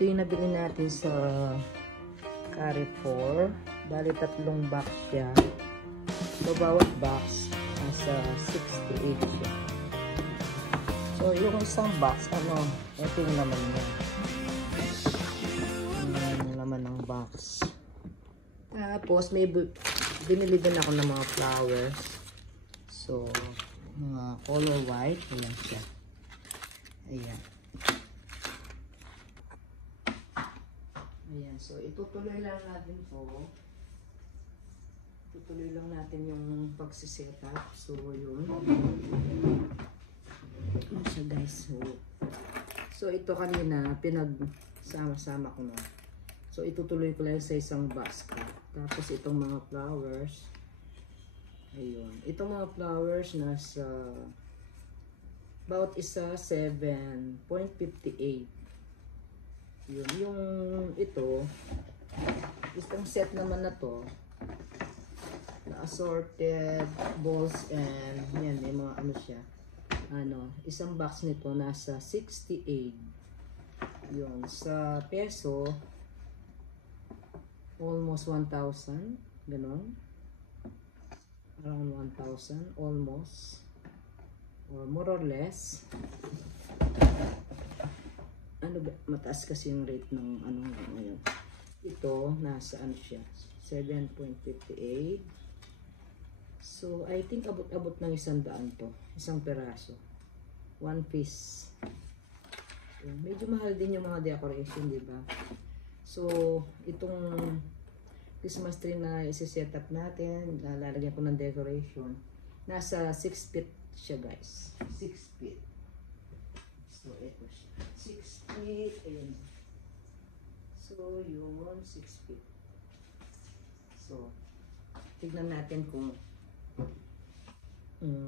ito yung nabili natin sa Carrefour. Bali, 3 box siya. So, bawat box, nasa 68 siya. So, yung isang box, ito yung laman niya. Yung laman ng box. Tapos, may binili din ako ng mga flowers. So, mga color white. Ayan siya. Ayan. Ayan. So, itutuloy lang natin po. Tutuloy lang natin yung pagsisetup. So, yun. Ano siya guys? So, ito kanina, pinagsama-sama ko na. So, itutuloy ko lang sa isang basket. Tapos, itong mga flowers. Ayun. Itong mga flowers nasa about isa 7.58. Yun. Yung ito, isang set naman na to, assorted balls and yan, may mga ano siya. Isang box nito nasa 68. Yun. Sa peso, almost 1,000. Ganon. Around 1,000. Almost. Or more or less. Mataas kasi yung rate ng ngayon. Ito, nasa siya. 7.58. So, I think abot-abot ng 100 to. Isang peraso. 1 piece. So, medyo mahal din yung mga decoration, di ba? So, itong Christmas tree na isi-set up natin, lalagyan ko ng decoration. Nasa 6 feet siya, guys. 6 feet. So, ito siya. 6 feet. Ayun. So, yun. 6 feet. So, tignan natin kung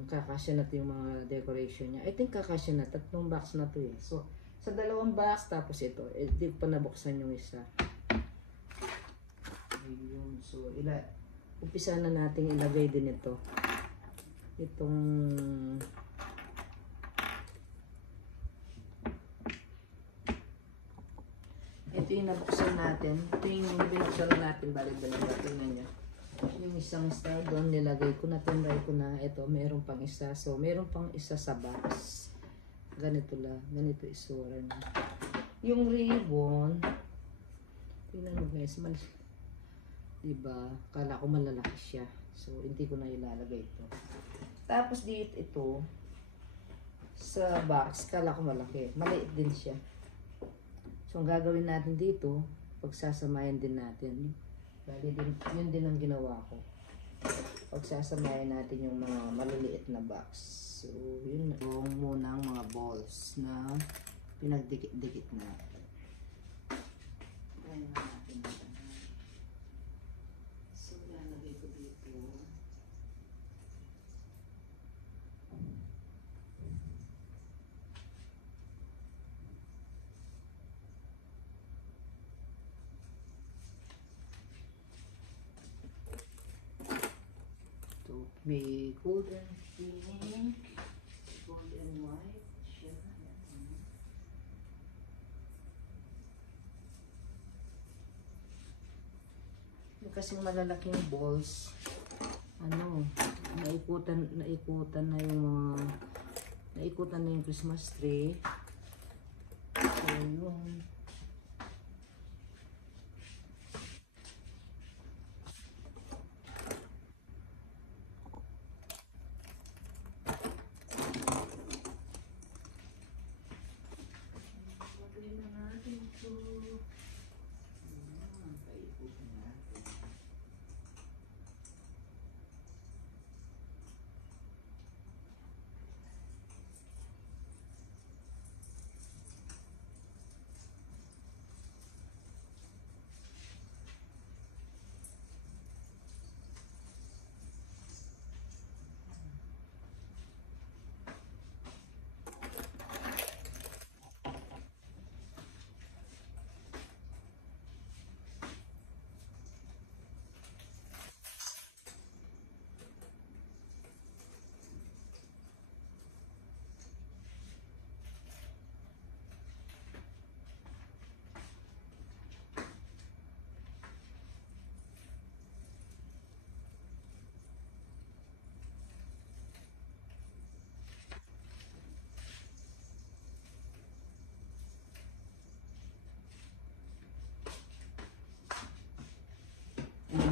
kakasya na ito yung mga decoration niya. I think kakasya na. 3 box na to eh. So, sa 2 box, tapos ito. Di pa nabuksan yung isa. Ayun. So, umpisa na natin ilagay din ito. Itong ito yung nabuksan natin. Ito yung binuksan natin. Balik-balik. Tingnan nyo. Yung isang star doon, nilagay ko na, tinry ko na. Ito, meron pang isa. So, meron pang isa sa box. Ganito lang. Ganito isura niya. Yung ribbon, tingnan mo guys, diba? Kala ko malalaki siya. So, hindi ko na ilalagay ito. Tapos, dito ito, sa box, kala ko malaki. Maliit din siya. So, ang gagawin natin dito, pagsasamayan din natin. Bali din, yun din ang ginawa ko. Pagsasamayan natin yung mga maliliit na box. So, yun yung munang mga balls na pinagdikit-dikit natin. Ayan natin. So, lalagay ko dito. May golden pink, golden white siya. Yung kasing malalaking balls, naikutan na yung Christmas tree. So, yun.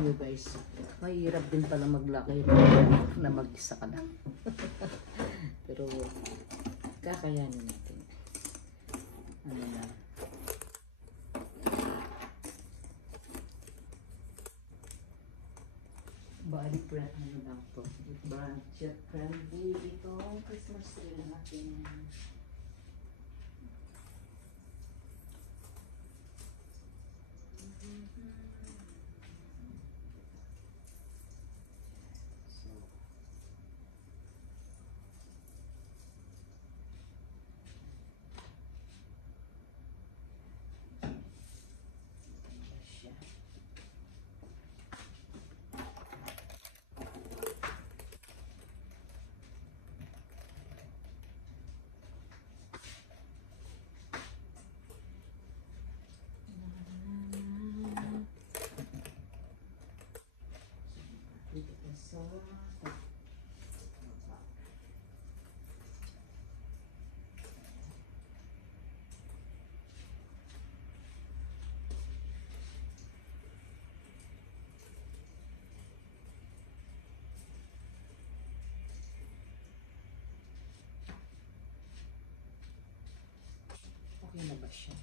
nyo guys, mahirap din pala maglakay na mag-isa ka lang. Pero kakayanin natin. Ano na. Body prep ano lang to. Budget friendly ito. Christmas tree na natin. Okay na ba siya?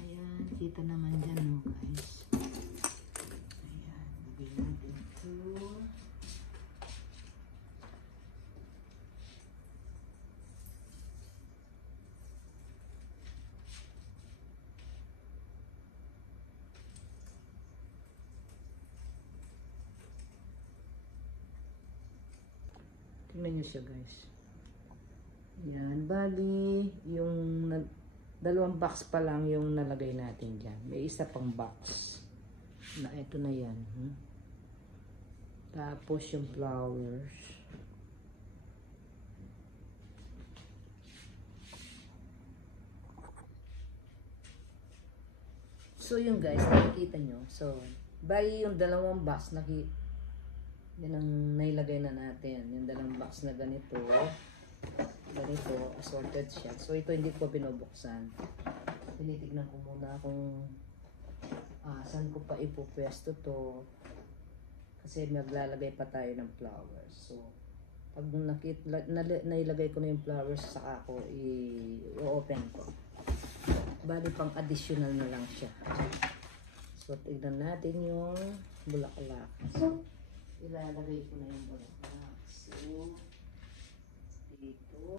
Ayan, kita naman dyan no guys. Ayan, lagay natin ito. Tingnan nyo siya guys. Ayan, bali yung dalawang box pa lang yung nalagay natin dyan. May isa pang box na ito na yan. Tapos yung flowers. So yung guys, nakikita nyo. So, bali yung dalawang box yan ang nailagay na natin. Yung dalawang box na ganito. Ganito, assorted siya. So, ito hindi ko binubuksan. Tinitignan ko muna kung saan ko pa ipupwesto to. Kasi maglalagay pa tayo ng flowers. So, pag nailagay ko na yung flowers, saka ako i-open ko. Bali, pang additional na lang siya. So, tignan natin yung bulaklak. So, ilalagay ko na yung bulaklak. So, dito.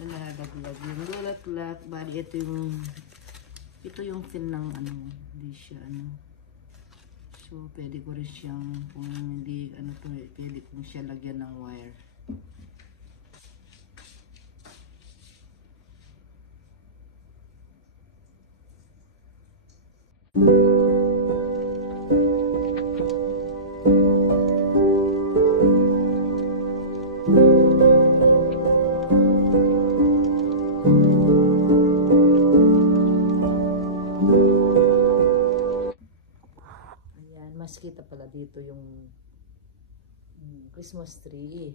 Malalaglag yung bulaklak. Bali, ito yung fin ng ano, hindi siya ano. So, pwede ko rin siyang, kung hindi, ano to, pwede kong siya lagyan ng wire. Mas kita pala dito yung Christmas tree.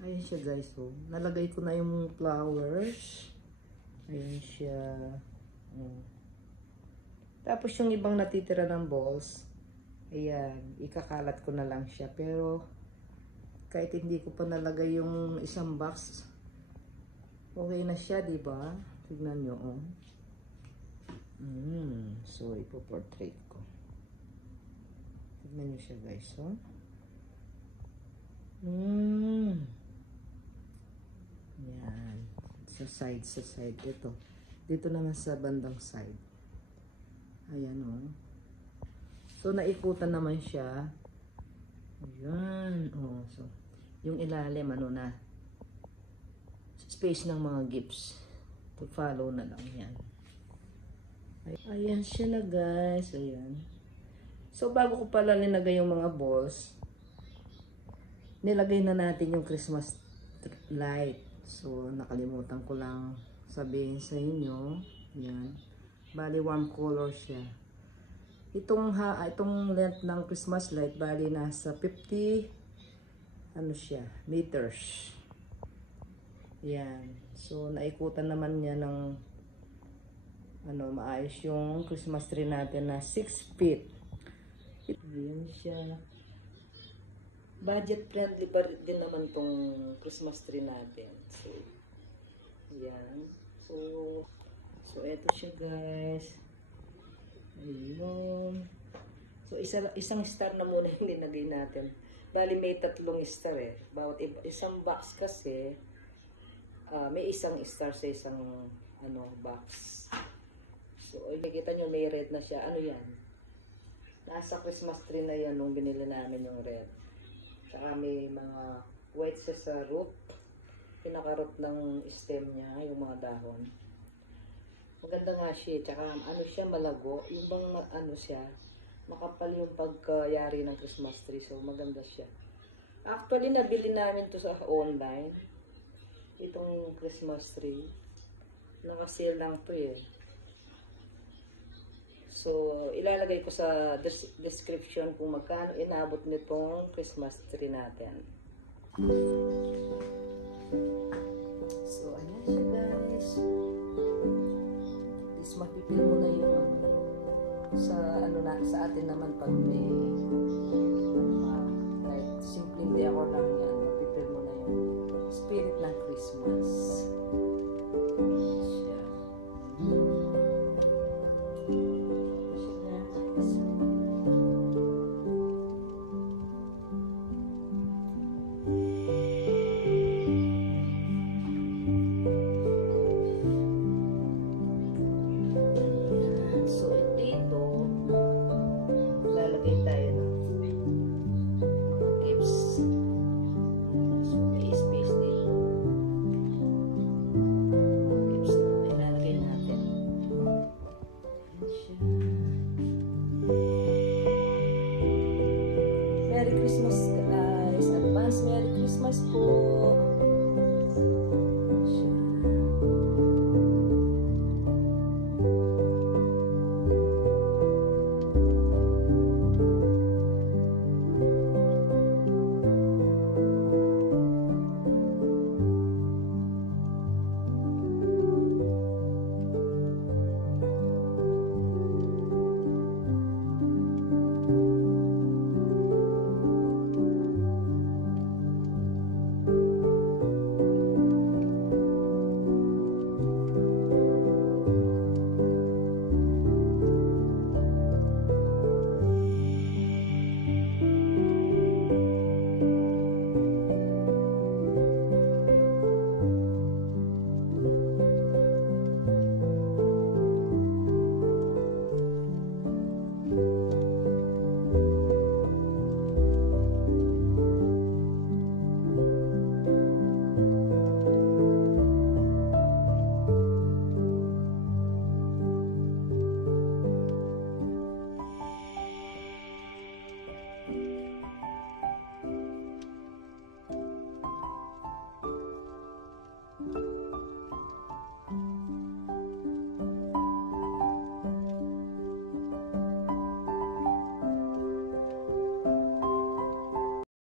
Ayan siya guys, so nalagay ko na yung flowers. Ayan siya. Tapos yung ibang natitira ng balls, ayan, ikakalat ko na lang siya. Pero kahit hindi ko pa nalagay yung isang box, okay na siya, di ba? Tignan nyo, oh. So, ipo-portrait ko. Tignan nyo siya guys, oh. Yan. Sa side. Ito. Dito naman sa bandang side. Ayan, oh. So, naikutan naman siya. Ayan. Oh, so, yung ilalim, ano na. Space ng mga gifts. To follow na lang yan. Ayan siya na guys. Ayan. So, bago ko pala linagay yung mga balls, nilagay na natin yung Christmas light. So, nakalimutan ko lang sabihin sa inyo. Ayan. Bali, warm color siya. Itong length ng Christmas light, bali nasa 50 meters. Ayan. So, naikutan naman niya ng maayos yung Christmas tree natin na 6 feet. Ayan siya. Budget friendly pa din naman tong Christmas tree natin. So, ayan. So eto siya guys. Ayun. So, isang star na muna yung linagay natin. Bali, may 3 star eh. Bawat isang box kasi, may isang star sa isang box. So, nakikita nyo may red na siya. Ano yan? Nasa Christmas tree na yan nung binili namin yung red. Tsaka may mga white siya sa root. Pinaka-root ng stem niya, yung mga dahon. Maganda nga siya. Tsaka siya, malago. Yung bang siya, makapal yung pagkayari ng Christmas tree. So, maganda siya. Actually, nabili namin to sa online. Itong Christmas tree. Naka-sale lang to eh. So, ilalagay ko sa description kung magkano inabot nitong Christmas tree natin. So, ayan siya guys. Please mapipil mo na yung sa atin naman pag may like simpleng decor lang yan, mapipil mo na yung spirit ng Christmas. Siya. Merry Christmas guys! Advance Merry Christmas po!